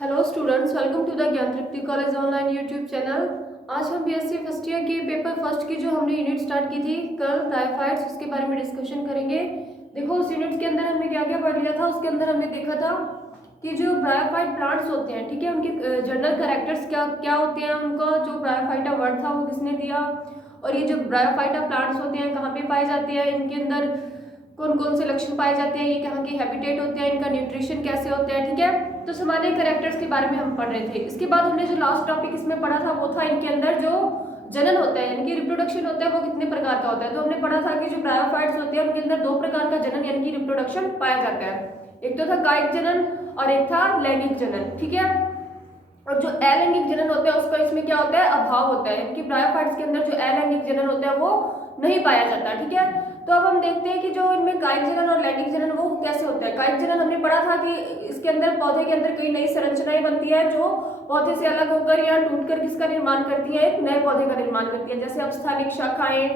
Hello students, welcome to the Gyan Tripti college online YouTube channel. आज हम BSc first year के paper first की जो हमने यूनिट स्टार्ट की थी कल ब्रायोफाइट्स, उसके बारे में डिस्कशन करेंगे। देखो उस यूनिट के अंदर हमने क्या क्या पढ़ लिया था। उसके अंदर हमने देखा था कि जो ब्रायोफाइट प्लांट्स होते हैं, ठीक है, उनके जनरल कैरेक्टर्स क्या क्या होते हैं, उनका जो ब्रायोफाइटा वर्ड था वो किसने दिया, और ये जो ब्रायोफाइटा प्लांट्स होते हैं कहाँ पे पाए जाते हैं, इनके अंदर कौन कौन से लक्षण पाए जाते हैं, ये कहाँ के हैबिटेट होते हैं, इनका न्यूट्रिशन कैसे होता है, ठीक है। तो सामान्य कैरेक्टर्स के बारे में हम पढ़ रहे थे। इसके बाद हमने जो लास्ट टॉपिक इसमें पढ़ा था वो था इनके अंदर जो जनन होता है, इनकी रिप्रोडक्शन होता है वो कितने प्रकार का होता है। तो हमने पढ़ा था कि जो ब्रायोफाइट्स होते हैं उनके अंदर दो प्रकार का जनन यानी कि रिप्रोडक्शन पाया जाता है। एक तो था कायिक जनन और एक था लैंगिक जनन, ठीक है। और जो अलैंगिक जनन होता है उसका इसमें क्या होता है, अभाव होता है। इनकी ब्रायोफाइट्स के अंदर जो अलैंगिक जनन होता है वो नहीं पाया जाता, ठीक है। तो अब हम देखते हैं कि जो इनमें कायिक जनन और लैंगिक जनन वो कैसे होता है। कायिक जनन हमने पढ़ा था कि इसके अंदर पौधे के अंदर कई नई संरचनाएं बनती है जो पौधे से अलग होकर या टूटकर किसका निर्माण करती है, एक नए पौधे का निर्माण करती है। जैसे अपस्थानिक शाखाएं,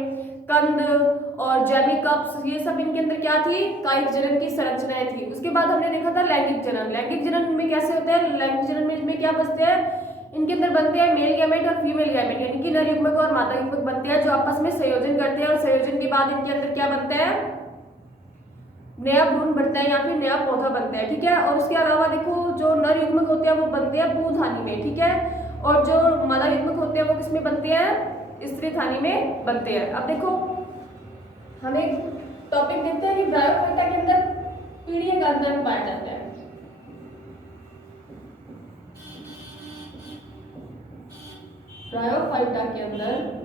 कंद और जैमिकप्स, ये सब इनके अंदर क्या थी, कायिक जनन की संरचनाएं थी। उसके बाद हमने देखा था लैंगिक जनन। लैंगिक जनन में कैसे होता है, लैंगिक जनन में इनमें क्या बचते हैं, इनके अंदर बनते हैं मेल गैमेट और फीमेल गैमेट यानी कि नर युग्मक और मादा युग्मक बनते हैं जो आपस में संयोजन करते हैं, और संयोजन के बाद इनके अंदर क्या बनता है, नया भ्रूण बनता है या फिर नया पौधा बनता है, ठीक है। और उसके अलावा देखो जो नर युग्मक होते हैं वो बनते हैं पूंधानी में, ठीक है, और जो मादा युग्मक होते हैं वो किसमें बनते हैं, स्त्री थानी में बनते हैं। अब देखो हम एक टॉपिक देखते हैं कि ब्रायोफाइटा के अंदर पीढ़ी का अंदर पाया जाता है। ब्रायोफाइटा के अंदर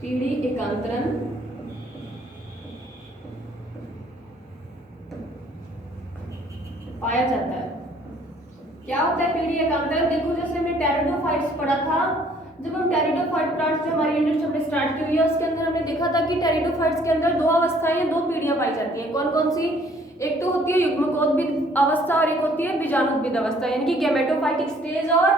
पीढ़ी एकांतरण पाया जाता है। क्या होता है पीढ़ी एकांतरण, देखो जैसे हमने टेरिडोफाइट्स पढ़ा था। जब हम टेरिडोफाइट प्लांट्स जो हमारी यूनिट हमने स्टार्ट की हुई है उसके अंदर हमने देखा था कि टेरिडोफाइट्स के अंदर दो अवस्थाएं, दो पीढ़ियां पाई जाती हैं। कौन कौन सी, एक तो होती है युग्मकोद्भिद अवस्था और एक होती है बीजाणुद्भिद अवस्था यानी कि गैमेटोफाइटिक स्टेज और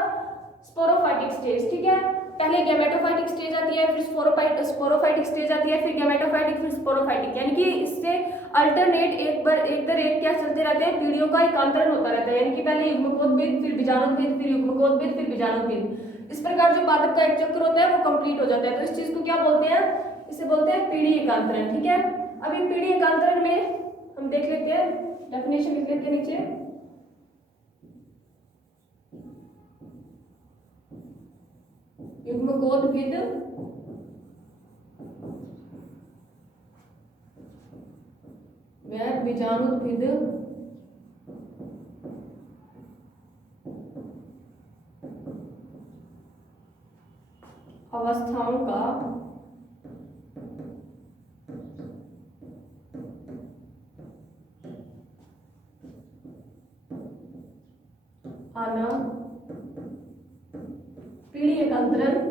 स्पोरोफाइटिक स्टेज, ठीक है। पहले गैमेटोफाइटिक स्टेज आती है, फिर स्पोरोफाइटिक स्टेज आती है, फिर गैमेटोफाइटिक, फिर स्पोरोफाइटिक, यानी कि इससे अल्टरनेट एक दर एक क्या चलते रहते हैं, पीढ़ियों का एकांतरण होता रहता है। यानी कि पहले युग्मकोद्भिद, फिर बीजाणुद्भिद, फिर युग्मकोद्भिद, फिर बीजाणुद्भिद, इस प्रकार जो पादप का एक चक्र होता है वो कंप्लीट हो जाता है। तो इस चीज को क्या बोलते हैं, इसे बोलते हैं पीढ़ी एकांतरण, ठीक है। अब इन पीढ़ी एकांतरण में हम देख लेते हैं, डेफिनेशन लिख लेते हैं नीचे। युग्मकोद्भिद व बीजाणुद्भिद अवस्थाओं का आना पीढ़ी एकांतरण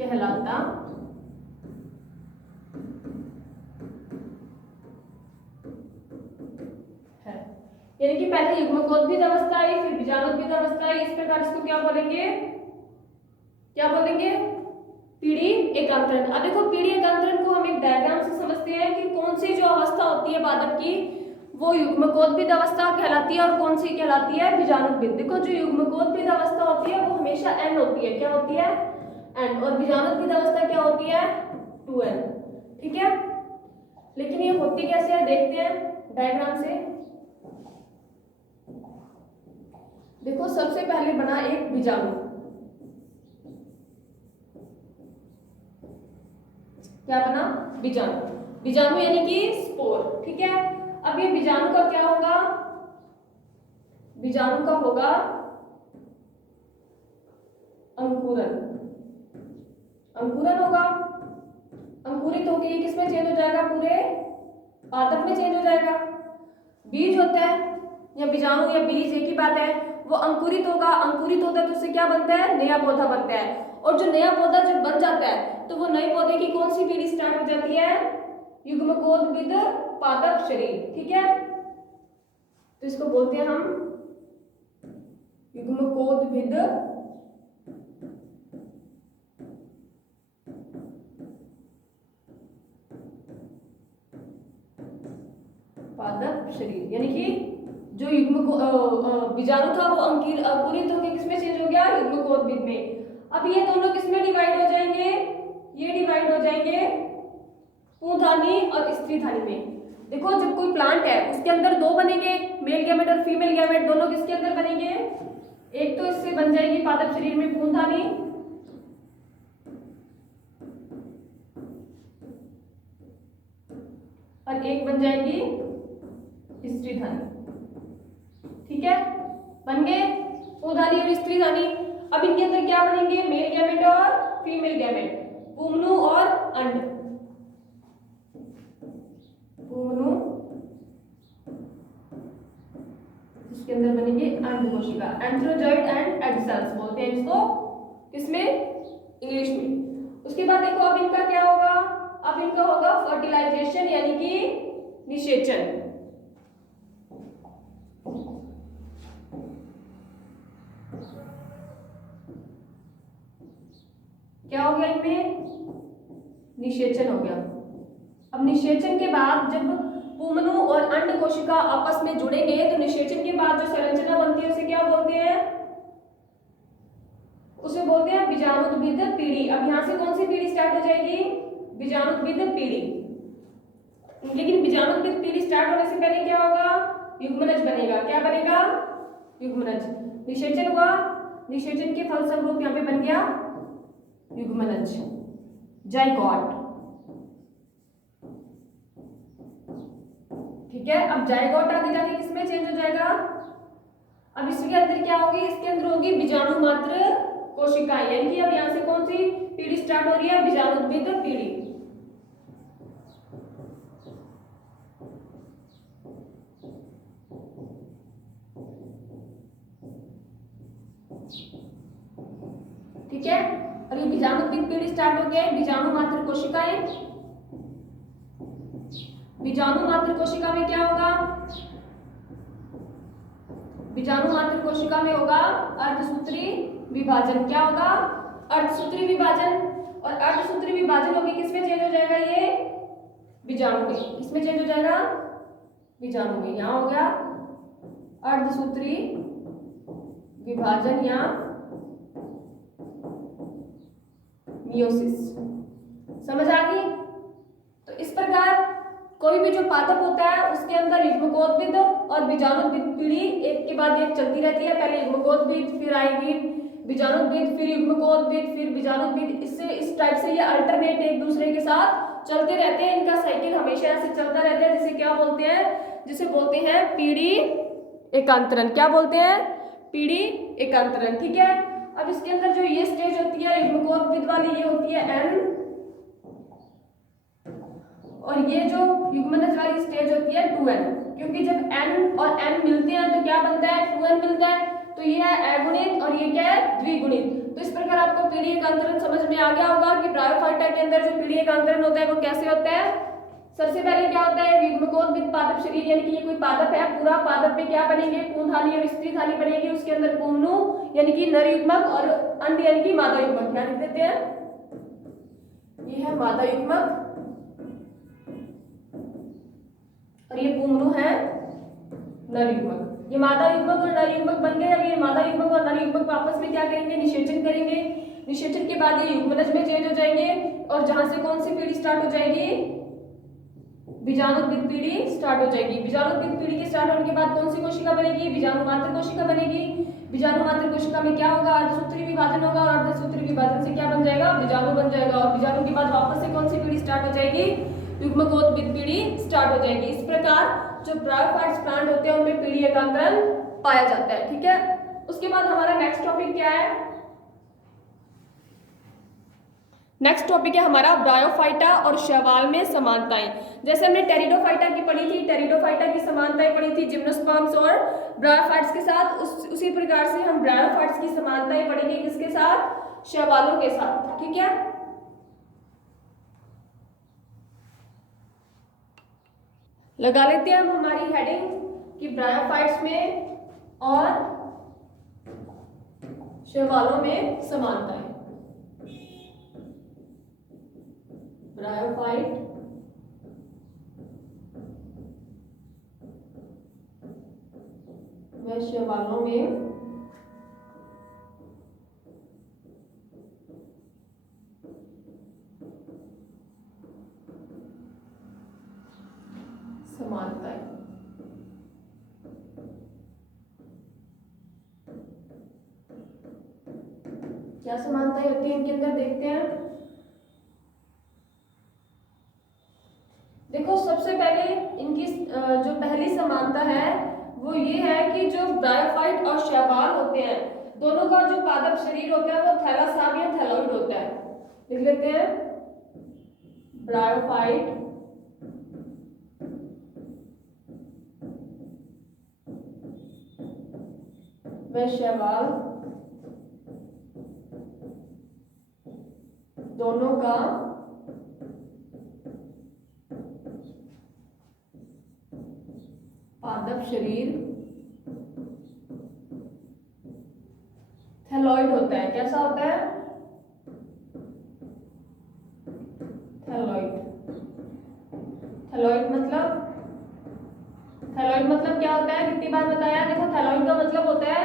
कहलाता है। यानी कि पहले युग्मकोद्भिद अवस्था आई, फिर बीजाणुद्भिद अवस्था आई, इस प्रकार इसको क्या बोलेंगे, क्या बोलेंगे, पीढ़ी एकांतरण। अब देखो पीढ़ी एकांतरण को हम एक डायग्राम से समझते हैं कि कौन सी जो अवस्था होती है पादप की वो युग्मकोद्भिद अवस्था कहलाती है और कौन सी कहलाती है बीजाणुद्भिद। देखो जो युग्मकोद्भिद अवस्था होती है वो हमेशा एन होती है, क्या होती है, एन, और बीजाणुद्भिद अवस्था क्या होती है, 2n, ठीक है। लेकिन ये होती कैसे है देखते हैं डायग्राम से। देखो सबसे पहले बना एक बीजाणु, क्या बना, बीजाणु, बीजाणु यानी कि स्पोर, ठीक है। अब ये बीजाणु का क्या होगा, बीजाणु का होगा अंकुरन, अंकुरन होगा, अंकुरित होकर ये किसमें चेंज हो जाएगा, पूरे पादप में चेंज हो जाएगा। बीज होता है या बीजाणु या बीज एक ही बात है, वो अंकुरित होगा, अंकुरित होता है तो उससे क्या बनता है, नया पौधा बनता है। और जो नया पौधा जब बन जाता है तो वो नए पौधे की कौन सी पीढ़ी स्टार्ट हो जाती है, युग्मकोद्भिद पादप शरीर, ठीक है। तो इसको बोलते हैं हम युग्मकोद्भिद पादप शरीर, यानी कि जो युग्म को बीजाणु था वो अंकुरित होकर किसमें चेंज हो गया, युग्मकोद्भिद में। अब ये दोनों किसमें डिवाइड हो जाएंगे, ये डिवाइड हो जाएंगे पुंधानी और स्त्रीधानी में। देखो जब कोई प्लांट है उसके अंदर दो बनेंगे, मेल गैमेट और फीमेल गैमेट, दोनों किसके अंदर बनेंगे, एक तो इससे बन जाएगी पादप शरीर में पुंधानी, और एक बन जाएगी स्त्रीधानी। ठीक है, बन गए पुंधानी और स्त्रीधानी। अब इनके अंदर क्या बनेंगे, मेल गैमेट और फीमेल गैमेट, पुंगनु और अंड, पुंगनु जिसके अंदर बनेंगे अंड कोशिका, एंथ्रोजॉइड एंड एग सेल्स बोलते हैं इसको, किसमें, इंग्लिश में। उसके बाद देखो अब इनका क्या होगा, अब इनका होगा फर्टिलाइजेशन यानी कि निषेचन। क्या हो गया इनमें, निषेचन हो गया। अब निषेचन के बाद जब पुंगनु और अंड कोशिका आपस में जुड़ेंगे तो निषेचन के बाद जो संरचना बनती है उसे क्या बोलते हैं, उसे बोलते हैं बीजाणुद्भिद पीढ़ी। अब यहां से कौन सी पीढ़ी स्टार्ट हो जाएगी, बीजाणुद्भिद पीढ़ी। लेकिन बीजाणुद्भिद पीढ़ी स्टार्ट होने से पहले क्या होगा, युग्मनज बनेगा। क्या बनेगा, युग्मनज। निषेचन हुआ, निषेचन के फलस्वरूप यहाँ पे बन गया युग्मनज, जाइगोट। ठीक है, अब जाइगोट आगे जाके किसमें चेंज हो जाएगा, अब इसके अंदर क्या होगी, इसके अंदर होगी बीजाणु मात्र कोशिकाएं, यानी कि अब यहां से कौन सी पीढ़ी स्टार्ट हो रही है, बीजाणुद्भिद पीढ़ी। ठीक है, और ये बीजाणुद्भिद पीढ़ी स्टार्ट हो गया है, बीजाणु मात्र कोशिकाएं। बीजाणु मात्र कोशिका में क्या होगा, बीजाणु मात्र कोशिका में होगा अर्धसूत्री विभाजन। क्या होगा, अर्धसूत्री विभाजन। और अर्धसूत्री विभाजन होगी किसमें चेंज हो जाएगा, ये बीजाणु में। किसमें चेंज हो जाएगा, बीजाणु में। यहां हो गया अर्धसूत्री विभाजन या मियोसिस। समझ आ गई। तो इस प्रकार कोई भी जो पादप होता है उसके अंदर युग्मकोद्भिद और बीजाणुद्भिद पीढ़ी एक के बाद एक चलती रहती है। पहले युग्मकोद्भिद, फिर आएगी बीजाणुद्भिद, फिर युग्मकोद्भिद, फिर बीजाणुद्भिद। इससे इस टाइप से ये अल्टरनेट एक दूसरे के साथ चलते रहते हैं। इनका साइकिल हमेशा ऐसे चलता रहता है, जिसे क्या बोलते हैं, जिसे बोलते हैं पीढ़ी एकांतरण। क्या बोलते हैं, पीढ़ी एकांतरण। ठीक है, अब इसके अंदर जो ये स्टेज होती है युग्मकोद्भिद वाली, ये होती है एन, और ये जो युग्मनज वाली स्टेज होती है 2n। क्योंकि जब n और n मिलते हैं तो क्या बनता है, 2n मिलता है। तो ये है अगुणित और ये क्या है, द्विगुणित। तो इस प्रकार आपको पीढ़ी एकांतरण समझ में आ गया होगा कि ब्रायोफाइटा के अंदर जो पीढ़ी एकांतरण होता है वो कैसे होता है। सबसे पहले क्या होता है, युग्मकोद्भिद पादप शरीर, यानी कि ये कोई पादप है, पूरा पादप में क्या बनेंगे, पुंधानी और स्त्रीधानी बनेगी। उसके अंदर पुंगनु यानी कि नर युग्मक और अंड यानी कि मादा युग्मक। क्या लिख देते हैं, ये है मादा युग्मक और ये पुंगनु है नर युग्मक। ये मादा युग्मक और नर युग्मक बन गए। अब ये मादा युग्मक और नर युग्मक आपस में क्या करेंगे, निषेचन करेंगे। निषेचन के बाद ये युग्मनज में चेंज हो जाएंगे और जहां से कौन सी पीढ़ी स्टार्ट हो जाएगी, बीजाणुद्भिद पीढ़ी स्टार्ट हो जाएगी। बीजाणुद्भिद पीढ़ी के स्टार्ट होने के बाद कौन सी कोशिका बनेगी, बीजाणु मात्र कोशिका बनेगी। बीजाणु मात्र कोशिका में क्या होगा, अर्धसूत्री विभाजन होगा और अर्धसूत्री विभाजन से क्या बन जाएगा, बीजाणु बन जाएगा। और बीजाणु के बाद वापस से कौन सी पीढ़ी स्टार्ट हो जाएगी, युग्मकोद्भिद पीढ़ी स्टार्ट हो जाएगी। इस प्रकार जो ब्रायोफाइट्स प्लांट होते हैं उनमें पीढ़ी एकांतरण पाया जाता है। ठीक है, उसके बाद हमारा नेक्स्ट टॉपिक क्या है, नेक्स्ट टॉपिक है हमारा ब्रायोफाइटा और शैवाल में समानताएं। जैसे हमने टेरिडोफाइटा की पढ़ी थी, टेरिडोफाइटा की समानताएं पढ़ी थी जिम्नोस्पर्म्स और ब्रायोफाइट्स के साथ, उसी प्रकार से हम ब्रायोफाइट्स की समानताएं पढ़ेंगे किसके साथ, शैवालों के साथ। ठीक है, लगा लेते हैं हम हमारी हेडिंग कि ब्रायोफाइट्स में और शैवालों में समानता है। ब्रायोफाइट व शैवालों में समानता है। क्या समानताएं होती है इनके अंदर, देखते हैं। देखो सबसे पहले इनकी जो पहली समानता है वो ये है कि जो ब्रायोफाइट और शैवाल होते हैं दोनों का जो पादप शरीर होता है वो थैलासाम या थैलॉइड होता है। लिख लेते हैं, ब्रायोफाइट व शैवाल दोनों का पादप शरीर थैलॉइड होता है। कैसा होता है? थैलॉइड। थैलॉइड मतलब क्या होता है? कितनी बार बताया? देखो थैलॉइड का मतलब होता है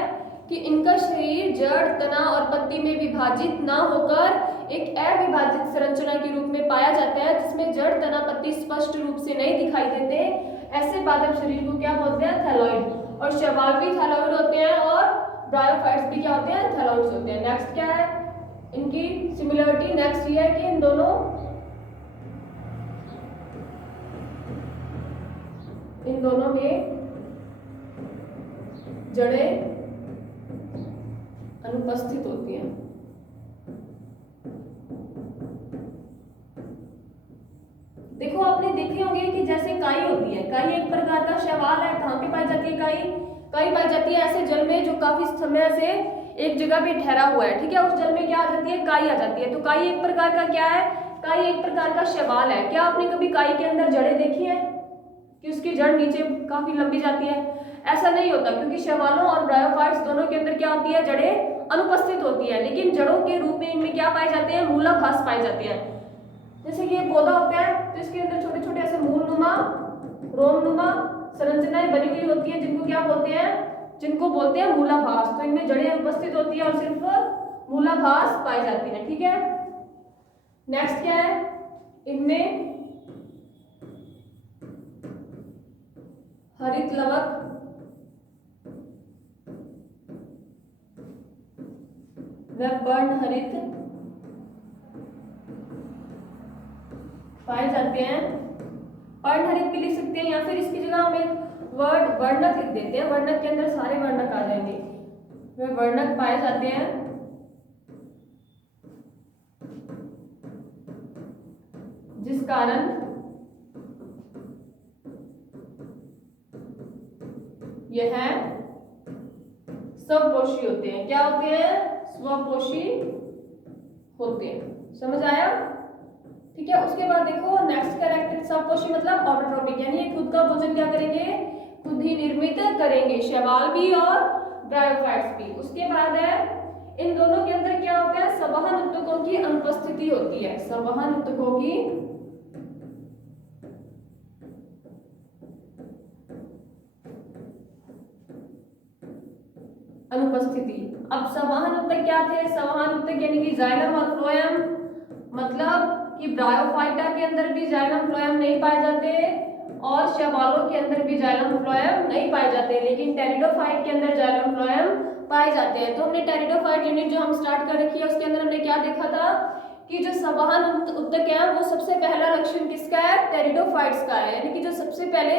कि इनका शरीर जड़, तना और पत्ती में विभाजित ना होकर एक अविभाजित संरचना के रूप में पाया जाता है, जिसमें जड़, तना, पत्ती स्पष्ट रूप से नहीं दिखाई देते। ऐसे पादप शरीर को क्या बोलते हैं? थैलॉइड। और शैवाल भी थैलॉइड होते हैं और ब्रायोफाइट्स भी क्या होते हैं? थैलॉइड्स होते हैं। नेक्स्ट क्या है इनकी सिमिलरिटी? नेक्स्ट ये है कि इन दोनों में जड़ें अनुपस्थित होती हैं। देखो आपने देखे होंगे कि जैसे काई होती है, काई एक प्रकार का शैवाल है। कहाँ पे पाई जाती है काई? काई पाई जाती है ऐसे जल में जो काफी समय से एक जगह पे ठहरा हुआ है, ठीक है। उस जल में क्या आ जाती है? काई आ जाती है। तो काई एक प्रकार का क्या है? काई एक प्रकार का शैवाल है। क्या आपने कभी काई के अंदर जड़ें देखी है कि उसकी जड़ नीचे काफी लंबी जाती है? ऐसा नहीं होता, क्योंकि शैवालों और ब्रायोफाइट्स दोनों के अंदर क्या होती है? जड़ें अनुपस्थित होती है। लेकिन जड़ों के रूप में इनमें क्या पाए जाते हैं? मूलाभास पाए जाते हैं। जैसे कि ये पौधा होता है तो इसके अंदर छोटे छोटे ऐसे मूलनुमा, रोमनुमा संरचनाएं बनी हुई होती है, जिनको क्या बोलते हैं? जिनको बोलते हैं मूलाभास। तो इनमें जड़ें उपस्थित होती है और सिर्फ मूलाभास पाई जाती है, ठीक है। नेक्स्ट क्या है इनमें? हरित लवक व पर्णहरित पाए जाते हैं। पर्णहरित भी लिख सकते हैं या फिर इसकी जगह हम एक वर्ड वर्णक लिख देते हैं। वर्णक के अंदर सारे वर्णक आ जाएंगे। वे वर्णक पाए जाते हैं जिस कारण यह स्वपोषी होते हैं। क्या होते हैं? स्वपोषी होते हैं। समझ आया? ठीक है। उसके बाद देखो नेक्स्ट कैरेक्टर, स्वपोषी मतलब ऑटोट्रोपिक, यानी ये खुद का भोजन क्या करेंगे? खुद ही निर्मित करेंगे, शैवाल भी और ब्रायोफाइट्स भी। उसके बाद है इन दोनों के अंदर क्या होता है? संवहन ऊतकों की अनुपस्थिति होती है। संवहन ऊतकों की अनुपस्थिति। अब संवहन ऊतक क्या थे? संवहन ऊतक यानी कि जाइलम और फ्लोएम, मतलब कि ब्रायोफाइटा के अंदर भी जाइलम फ्लोएम नहीं पाए जाते और शैवालों के अंदर भी जाइलम फ्लोएम नहीं पाए जाते, लेकिन टेरिडोफाइट के अंदर जाइलम फ्लोएम पाए जाते हैं। तो हमने टेरिडोफाइट यूनिट जो हम स्टार्ट कर रखी है उसके अंदर हमने क्या देखा था कि जो संवहन ऊतक है वो सबसे पहला लक्षण किसका है? टेरिडोफाइट्स का है। यानी कि जो सबसे पहले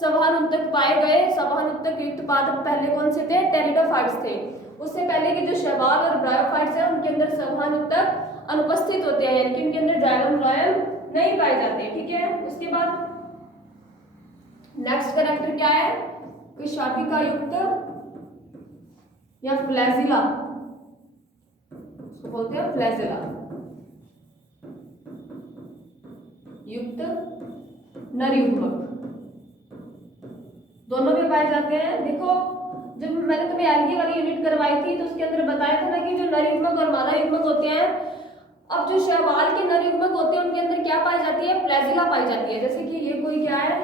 संवहन ऊतक पाए गए, संवहन ऊतक युक्त पादप पहले कौन से थे? टेरिडोफाइट्स थे। उससे पहले के जो शैवाल और ब्रायोफाइट्स हैं उनके अंदर संवहन ऊतक अनुपस्थित होते हैं, यानी कि उनके अंदर जाइलम फ्लोएम नहीं पाए जाते, ठीक है। उसके बाद नेक्स्ट कैरेक्टर क्या है? कोई शाखिका युक्त या फ्लैजिला, उसको बोलते हैं फ्लैजिला युक्त नर युग्मक। दोनों में पाए जाते हैं। देखो जब मैंने तुम्हें एल्गी वाली यूनिट करवाई थी तो उसके अंदर बताया था ना कि जो नर युग्मक और मादा युग्मक होते हैं, अब जो शैवाल के नर युग्मक होते हैं उनके अंदर क्या पाई जाती है, फ्लैजिला पाई जाती है। जैसे कि ये कोई क्या है,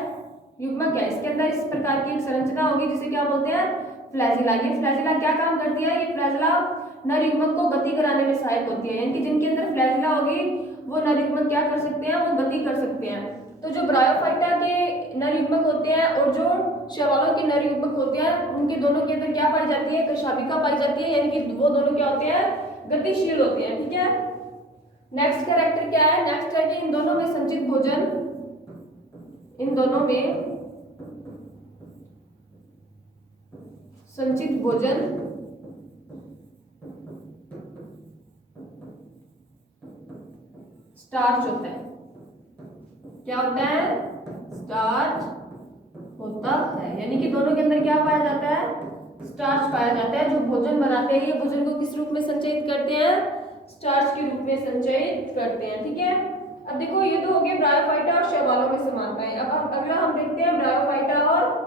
युग्मक है, इसके अंदर इस प्रकार की एक संरचना होगी जिसे क्या बोलते हैं, फ्लैजिला। ये फ्लैजिला क्या काम करती है, ये फ्लैजिला नर युग्मक को गति कराने में सहायक होती है, यानी कि जिनके अंदर फ्लैजिला होगी वो नर युग्मक क्या कर सकते हैं, वो गति कर सकते हैं। तो जो ब्रायोफाइटा के नर युग्मक होते हैं और जो शैवालों के नर युग्मक होते हैं उनके दोनों के अंदर क्या पाई जाती है, कशाभिका पाई जाती है, यानी कि वो दोनों क्या होते हैं, गतिशील होते हैं। ठीक है। नेक्स्ट कैरेक्टर क्या है, नेक्स्ट है कि इन दोनों में संचित भोजन, इन दोनों में संचित भोजन स्टार्च होता है। क्या होता है, स्टार्च होता है, यानी कि दोनों के अंदर क्या पाया जाता है, स्टार्च पाया जाता है। जो भोजन बनाते हैं ये भोजन को किस रूप में संचयित करते हैं, स्टार्च के रूप में संचयित करते हैं। ठीक है। अब देखो ये तो हो गए ब्रायोफाइटा और शैवालों में समानताएं। अब अगला हम देखते हैं ब्रायोफाइटा और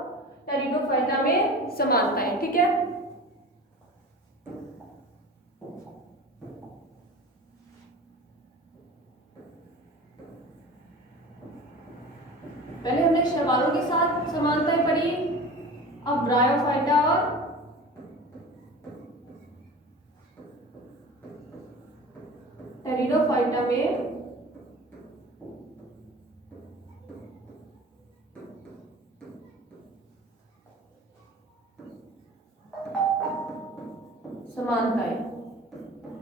टेरिडोफाइटा में समानताएं। ठीक है। पहले हमने शैवालों के साथ समानताएं पढ़ी, अब ब्रायोफाइटा और टेरिडोफाइटा में समानताएं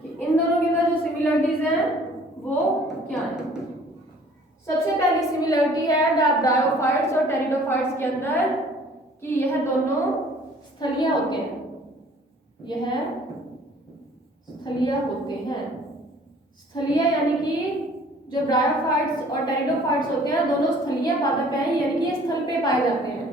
कि इन दोनों के अंदर जो सिमिलरिटीज हैं वो क्या है। सबसे पहली सिमिलरिटी है ब्रायोफाइट्स और टेरिडोफाइट्स के अंदर कि यह दोनों स्थलीय होते हैं, यह स्थलीय होते हैं। स्थलीय यानी कि जो ब्रायोफाइट्स और टेरिडोफाइट्स होते हैं दोनों स्थलीय पादप हैं, यानी कि ये स्थल पे पाए जाते हैं।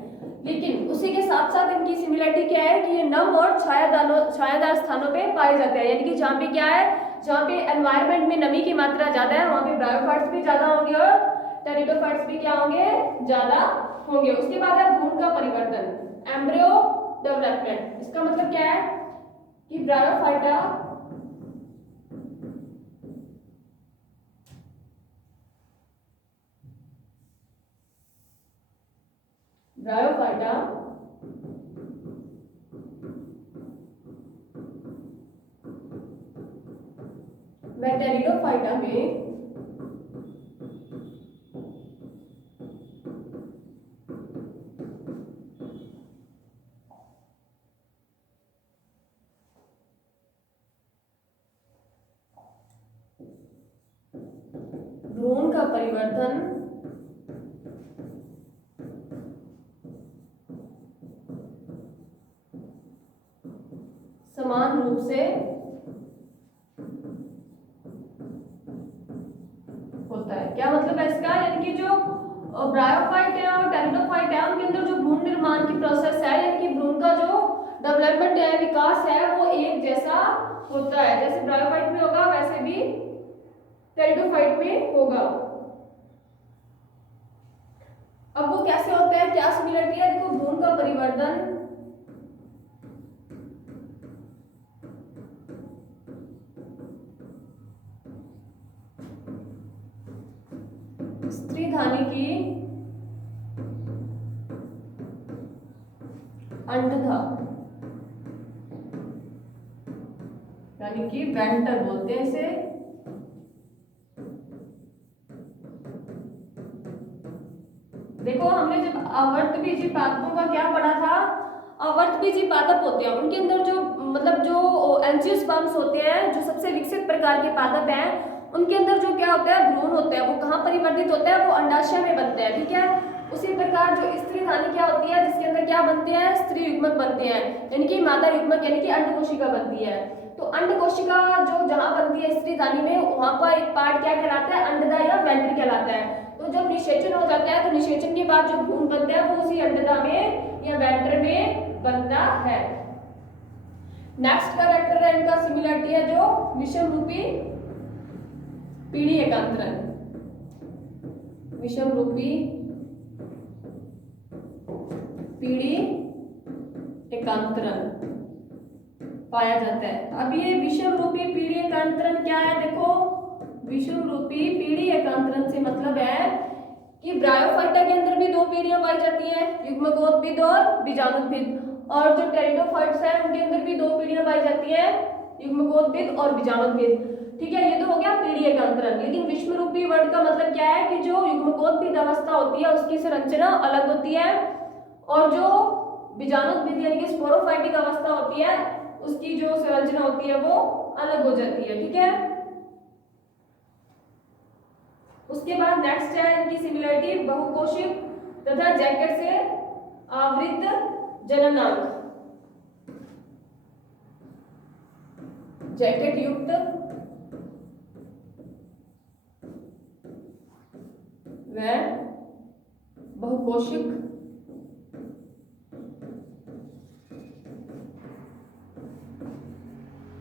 लेकिन उसी के साथ साथ इनकी सिमिलरिटी क्या है कि ये नम और छायादार स्थानों पे पाए जाते हैं, यानी कि जहाँ पे क्या है, जहाँ पे एनवायरनमेंट में नमी की मात्रा ज्यादा है वहाँ पे ब्रायोफाइट्स भी ज्यादा होंगे और टेरिडोफाइट्स भी क्या होंगे, ज्यादा होंगे। उसके बाद है भ्रूण का परिवर्तन, एम्ब्रियो डेवलपमेंट। इसका मतलब क्या है कि ब्रायोफाइटा व टेरिडोफाइटा में भ्रूण का परिवर्तन समान रूप से होता है। क्या मतलब है इसका, यानी कि जो ब्रायोफाइट है और टेरिडोफाइट है उनके अंदर जो भ्रूण निर्माण की प्रोसेस है, यानी कि भ्रूण का जो डेवलपमेंट है, विकास है, वो एक जैसा होता है। जैसे ब्रायोफाइट में होगा वैसे भी टेरिडोफाइट में होगा। अब वो कैसे होता है, क्या सिमिलरिटी है, देखो भ्रूण का परिवर्तन स्त्रीधानी की अंडधा, यानी कि वेंटर बोलते हैं इसे। देखो हमने जब आवर्तबीजी पादपों का क्या पढ़ा था, आवर्तबीजी पादप होते हैं उनके अंदर जो मतलब जो एंजियोस्पर्म्स होते हैं, जो सबसे विकसित प्रकार के पादप हैं, उनके अंदर जो क्या होता है, भ्रूण होते हैं, वो कहाँ परिवर्तित होते हैं, वो अंडाशय में बनते हैं। ठीक है। उसी प्रकार जो स्त्रीधानी क्या होती है, जिसके अंदर क्या बनते हैं, स्त्री युग्मक बनते हैं, यानी कि मादा युग्मक यानी कि अंडकोशिका बनती है। तो अंडकोशिका जो जहाँ बनती है स्त्रीधानी में, वहां पर एक पार्ट क्या कहलाता है, अंडदा या वेंट्री कहलाता है। तो जब निषेचन हो जाता है तो निषेचन के बाद जो भ्रूण बनता है वो उसी अंडदा में या वेंट्र में बनता है। नेक्स्ट कैरेक्टर है इनका सिमिलरिटी है जो विषम रूपी पीढ़ी एकांतरण, विषम रूपी पीढ़ी एकांतरण पाया जाता है। अब ये विषम रूपी पीढ़ी एकांतरण क्या है? देखो, विषम रूपी पीढ़ी एकांतरण से मतलब है कि ब्रायोफाइटा के अंदर भी दो पीढ़ियां पाई जाती हैं, युग्मकोद्भिद और बीजाणुद्भिद, और जो टेरिडोफाइट्स है उनके अंदर भी दो पीढ़ियां पाई जाती हैं, युग्मकोद्भिद और बीजाणुद्भिद। ठीक है, ये तो हो गया पीढ़ी एकांतरण। लेकिन विषम रूपी वर्ड का मतलब क्या है कि जो युग्मकोद्भिद अवस्था होती है उसकी संरचना अलग होती है, और जो बीजाणुद्भिद यानी कि स्पोरोफाइटिक अवस्था होती है उसकी जो संरचना होती है वो अलग हो जाती है। ठीक है, उसके बाद नेक्स्ट है इनकी सिमिलरिटी, बहुकोशिक तथा जैकेट से आवृत जननांग, जैकेट युक्त व बहुकोशिक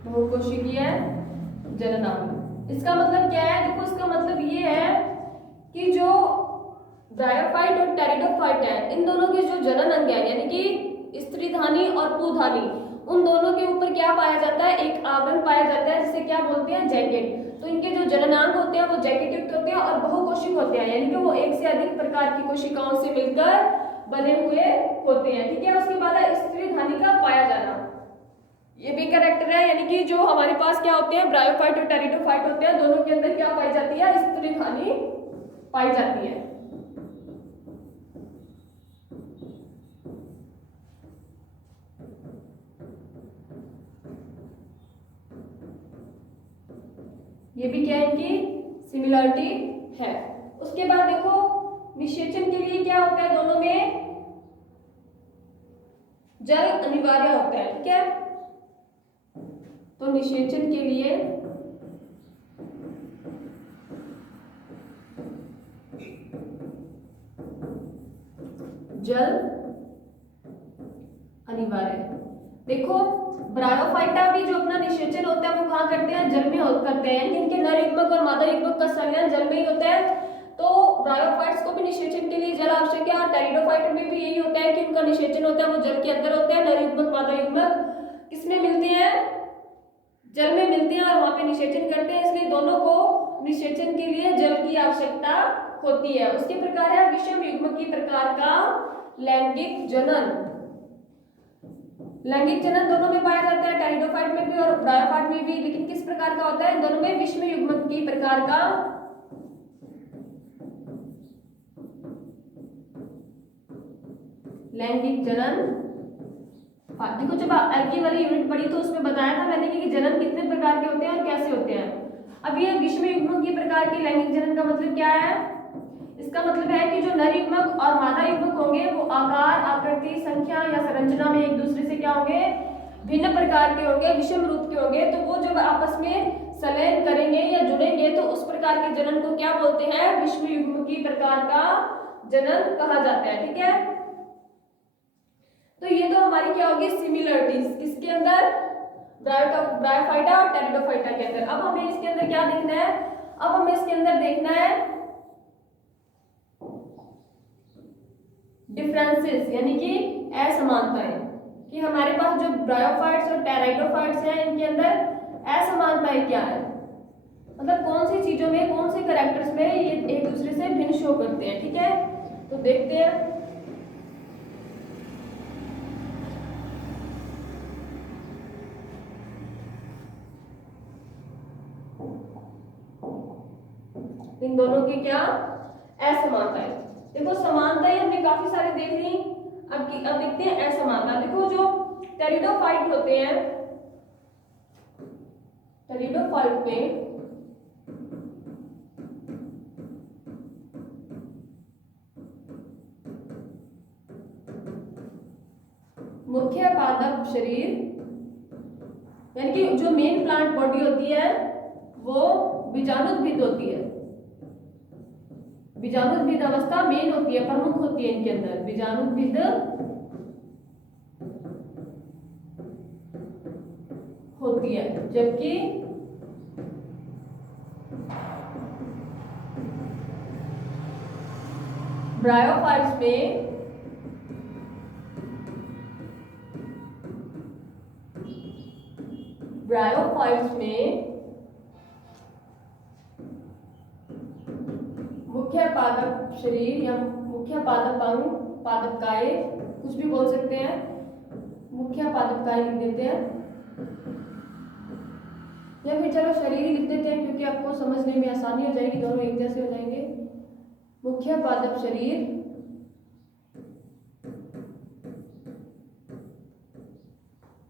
बहुकोशिकीय जननांग। इसका मतलब क्या है? देखो, इसका मतलब ये है कि जो ब्रायोफाइट और टेरिडोफाइट है इन दोनों के जो जनन अंग है यानी कि स्त्रीधानी और पुधानी, उन दोनों के ऊपर क्या पाया जाता है? एक आवरण पाया जाता है जिसे क्या बोलते हैं? जैकेट। तो इनके जो जननांग होते हैं वो जैकेट युक्त होते हैं और बहुकोशिक होते हैं, यानी कि वो एक से अधिक प्रकार की कोशिकाओं से मिलकर बने हुए होते हैं। ठीक है, उसके बाद है स्त्रीधानी का पाया जाना। ये भी करेक्टर है, यानी कि जो हमारे पास क्या होते हैं? ब्रायोफाइट और टेरिडोफाइट होते हैं, दोनों के अंदर क्या पाई जाती है? स्त्रीधानी पाई जाती है। ये भी क्या है? इनकी सिमिलरिटी है। उसके बाद देखो, निषेचन के लिए क्या होता है? दोनों में जल अनिवार्य होता है। ठीक है, तो निषेचन के लिए जल अनिवार्य। देखो, ब्रायोफाइटा भी जो अपना निषेचन होता है वो कहाँ करते हैं? जल में करते हैं। इनके नर युग्मक और मादा युग्मक का संलयन जल में ही होता है, तो ब्रायोफाइट्स को भी निषेचन के लिए जल आवश्यक है। और टेरिडोफाइट में भी यही होता है कि उनका निषेचन होता है वो जल के अंदर होता है। नर युग्मक मादा युग्मक किसमें मिलते हैं? जल में मिलते हैं और वहां पे निषेचन करते हैं, इसलिए दोनों को निषेचन के लिए जल की आवश्यकता होती है। उसके प्रकार है विषम युग्मक की प्रकार का लैंगिक जनन। लैंगिक जनन दोनों में पाया जाता है, टेरिडोफाइट में भी और ब्रायोफाइट में भी, लेकिन किस प्रकार का होता है? दोनों में विषम युग्मक की प्रकार का लैंगिक जनन। देखो, जब एलकी वाली यूनिट पढ़ी तो उसमें बताया था मैंने कि जनन कितने प्रकार के होते हैं और कैसे होते हैं। अब ये विषम युग्मक की प्रकार के लैंगिक जनन का मतलब क्या है? इसका मतलब है कि जो नर युग्मक और मादा युग्मक होंगे वो आकार, आकृति, संख्या या संरचना में एक दूसरे से क्या होंगे? भिन्न प्रकार के होंगे, विषम रूप के होंगे। तो वो जब आपस में संलयन करेंगे या जुड़ेंगे तो उस प्रकार के जनन को क्या बोलते हैं? विषम युग्मक की प्रकार का जनन कहा जाता है। ठीक है, तो ये तो हमारी क्या होगी? सिमिलरिटीज किसके अंदर? ब्रायोफाइटा और टेरिडोफाइटा के अंदर। अब हमें इसके अंदर क्या देखना है? अब हमें इसके अंदर देखना है डिफरेंसेस, यानी कि असमानताएं, कि हमारे पास जो ब्रायोफाइट्स और टेरिडोफाइट्स हैं इनके अंदर असमानताएं क्या है, मतलब कौन सी चीजों में, कौन से कैरेक्टर्स में ये एक दूसरे से भिन्न शो करते हैं। ठीक है, तो देखते हैं। इन दोनों की क्या असमानताएं? देखो, समानताएं हमने काफी सारी देख ली, अब देखते हैं असमानता। देखो, जो टेरिडोफाइट होते हैं, टेरिडोफाइट में मुख्य पादप शरीर यानी कि जो मेन प्लांट बॉडी होती है वो बीजाणुद्भिद होती है। बीजाणुद्भिद अवस्था मेन होती है, प्रमुख होती है इनके अंदर बीजाणुद्भिद होती है, जबकि ब्रायोफाइट्स में ब्रायोफाइट्स में मुख्य पादप शरीर या मुख्य पादप अंग, पादपकाय, कुछ भी बोल सकते हैं, मुख्य पादपकाय लिख देते हैं, या फिर चलो शरीर ही लिख देते हैं क्योंकि आपको समझने में आसानी हो जाएगी, दोनों एक जैसे हो जाएंगे। मुख्य पादप शरीर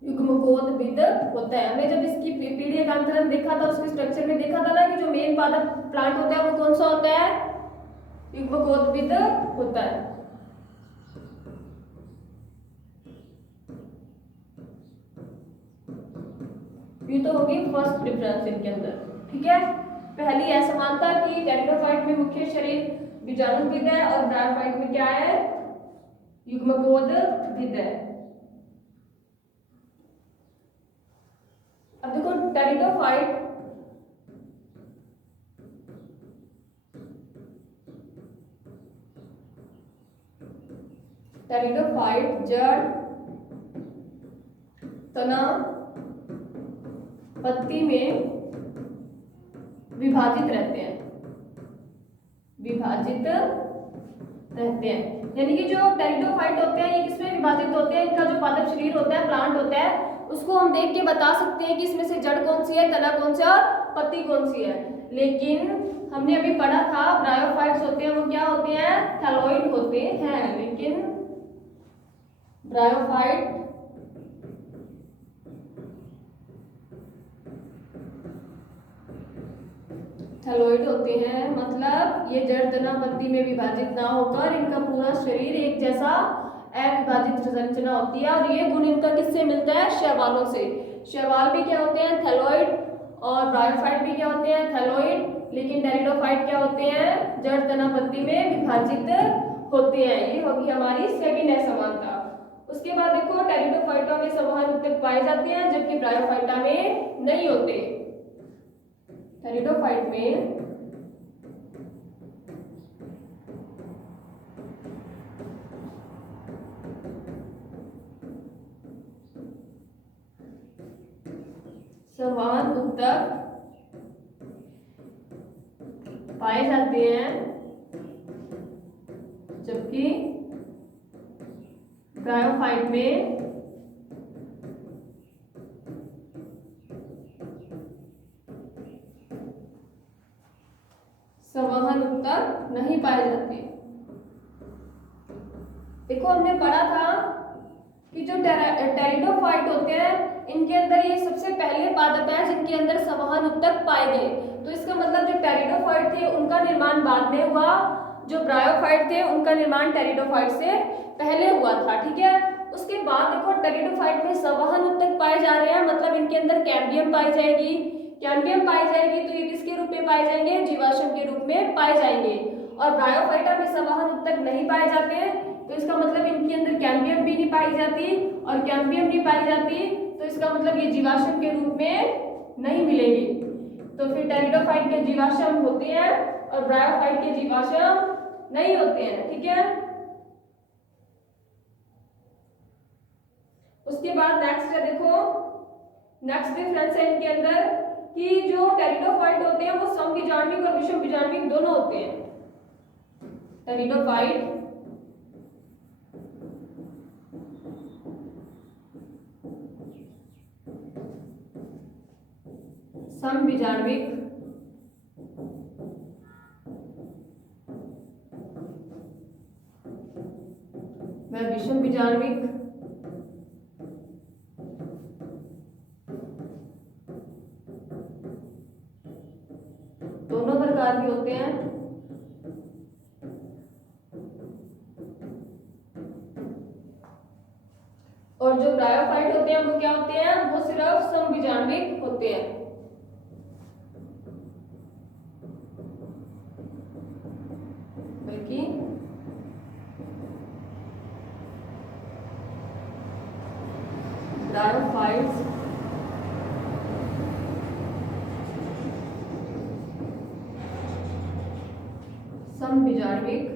युग्मकोद्भिद होता है। हमने जब इसकी पीढ़ी एकांतरण देखा था, उसके स्ट्रक्चर में देखा था ना कि जो मेन पादप प्लांट होता है वो कौन सा होता है, युग्मकोद्भिद होता है। ये तो होगी फर्स्ट डिफरेंस इनके अंदर, ठीक है। पहली असमानता की टेरिडोफाइट में मुख्य शरीर बीजाणुविद है और ब्रायोफाइट में क्या है, युग्मकोद्भिद है। अब देखो टेरिडोफाइट जड़, तना, पत्ती में विभाजित रहते हैं, यानी कि जो टेरिडोफाइट होते हैं ये किसमें विभाजित होते हैं, इनका जो पादप शरीर होता है, प्लांट होता है, उसको हम देख के बता सकते हैं कि इसमें से जड़ कौन सी है, तना कौन सा और पत्ती कौन सी है। लेकिन हमने अभी पढ़ा था ब्रायोफाइट्स होते हैं वो क्या होते हैं, थैलोइड होते हैं। लेकिन ब्रायोफाइट थैलोइड होते हैं, मतलब ये जड़, तना, पत्ती में विभाजित ना होकर इनका पूरा शरीर एक जैसा अविभाजित संरचना होती है। और ये गुण इनका किससे मिलता है, शैवालों से। शैवाल भी क्या होते हैं, थैलोइड, और ब्रायोफाइट भी क्या होते हैं, थैलोइड। लेकिन टेरिडोफाइट क्या होते हैं, जड़, तना, पत्ती में विभाजित होते हैं। ये होगी हमारी सेकंड असमानता। उसके बाद देखो टेरिडोफाइटा में संवहन ऊतक पाए जाते हैं जबकि ब्रायोफाइटा में नहीं होते। टेरिडोफाइट में संवहन ऊतक पाए जाते हैं जबकि ब्रायोफाइट में संवहन ऊतक नहीं पाए जाते। देखो हमने पढ़ा था कि जो टेरिडोफाइट होते हैं इनके अंदर ये सबसे पहले पादप है जिनके अंदर संवहन ऊतक पाए गए। तो इसका मतलब जो टेरिडोफाइट थे उनका निर्माण बाद में हुआ, जो ब्रायोफाइट थे उनका निर्माण टेरिडोफाइट से पहले हुआ था, ठीक है। उसके बाद देखो टेरिडोफाइट में संवहन ऊतक पाए जा रहे हैं, मतलब इनके अंदर कैम्बियम पाई जाएगी। कैम्बियम पाई जाएगी तो ये किसके रूप में पाए जाएंगे, जीवाश्म के रूप में पाए जाएंगे। और ब्रायोफाइटा में संवहन ऊतक नहीं पाए जाते हैं, तो इसका मतलब इनके अंदर कैम्बियम भी नहीं पाई जाती, और कैम्बियम नहीं पाई जाती तो इसका मतलब ये जीवाश्म के रूप में नहीं मिलेंगे। तो फिर टेरिडोफाइट के जीवाश्म होते हैं और ब्रायोफाइट के जीवाश्म नहीं होते हैं, ठीक है। उसके बाद नेक्स्ट है, देखो नेक्स्ट डिफरेंस है इनके अंदर कि जो टेरिडोफाइट होते हैं वो समबीजाण्विक और विषमबीजाण्विक दोनों होते हैं। टेरिडोफाइट समबीजाण्विक व विषमबीजाण्विक दोनों प्रकार के होते हैं। और जो ब्रायोफाइट होते हैं वो क्या होते हैं, वो सिर्फ समबीजाण्विक होते हैं। बल्कि ब्रायोफाइट्स समबीजाण्विक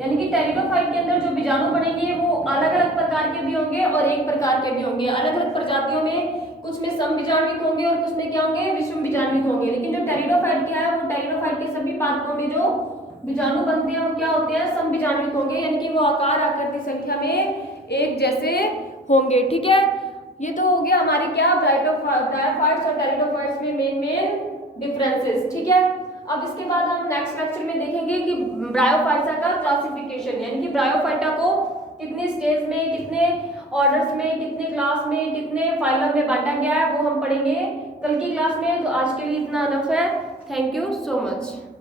यानी कि टेरिडोफाइट के अंदर जो बीजाणु बनेंगे वो अलग अलग प्रकार के भी होंगे और एक प्रकार के भी होंगे। अलग अलग प्रजातियों में कुछ में समबीजाणुक होंगे और कुछ में क्या होंगे, विषमबीजाणुक होंगे। लेकिन जो टेरिडोफाइट क्या है, वो टेरिडोफाइट के सभी पादपों में जो बीजाणु बनते हैं वो क्या होते हैं, समबीजाणुक होंगे, यानी कि वो आकार आकृति संख्या में एक जैसे होंगे। ठीक है, ये तो हो गया हमारे क्या ब्रायोफाइट्स और टेरिडोफाइट्स में मेन डिफरेंसेस। ठीक है, अब इसके बाद हम नेक्स्ट लेक्चर में देखेंगे कि ब्रायोफाइटा का क्लासिफिकेशन, यानी कि ब्रायोफाइटा को कितने स्टेज में, कितने ऑर्डर्स में, कितने क्लास में, कितने फाइलम में बांटा गया है, वो हम पढ़ेंगे कल की क्लास में। तो आज के लिए इतना अनफ है। Thank you so much.